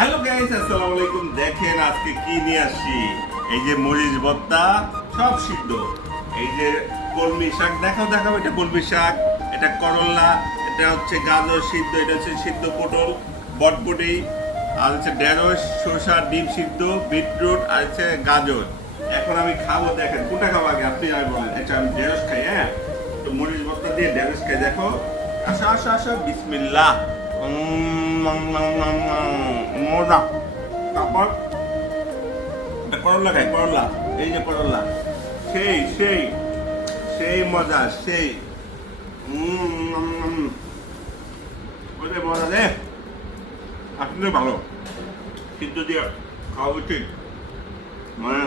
Hello guys, আসসালামু আলাইকুম। দেখেন আজকে কি নিয়ে আসছি। এই যে মরিচ ভর্তা, সব সিদ্ধ। এই যে কলমি শাক, দেখাও এটা কলমি শাক, এটা করলা, এটা হচ্ছে গাজর সিদ্ধ, এটা হচ্ছে সিদ্ধ পটল, বটবটি, আর হচ্ছে ঢেঁড়স, শসা, ডিম সিদ্ধ, বিটরুট, আর হচ্ছে গাজর। এখন আমি খাবো, দেখেন কোনটা খাবো আগে আপনি আমি বলেন। আচ্ছা আমি ঢেঁড়স খাই, হ্যাঁ তো মরিচ ভর্তা দিয়ে ঢেঁড়স খাই। দেখো, আসো আসো আসো, বিসমিল্লাহ। মজা। তারপর করলা খাই, করলা, এই যে করলা, সেই সেই সেই মজা, সেই ওইটাই মজা রে। আসলে ভালো সিদ্ধ দিয়ে খাওয়া উচিত, মানে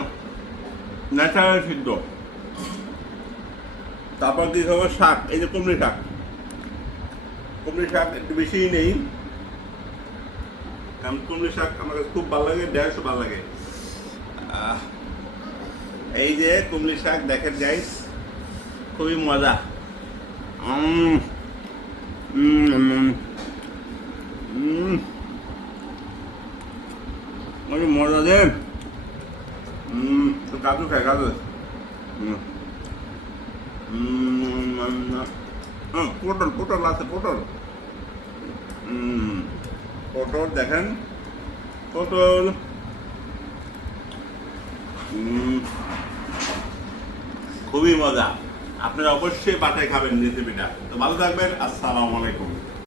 ন্যাচারাল সিদ্ধ। তারপর দিয়ে খাবো শাক, এই যে কুমড়ি শাক। কুমড়ি শাক একটু বেশিই নেই, কারণ কুমড়ি শাক আমার কাছে খুব ভালো লাগে, ঢেঁড়সও ভালো লাগে। এই যে কুমড়ি শাক দেখেন গাইস, খুবই মজা। মজা দে। গাজর খাই, গাজর। পটল, পটল আছে, পটল। পটল দেখেন, পটল। খুবই মজা। আপনারা অবশ্যই বাসায় খাবেন রেসিপিটা। তো ভালো থাকবেন, আসসালামু আলাইকুম।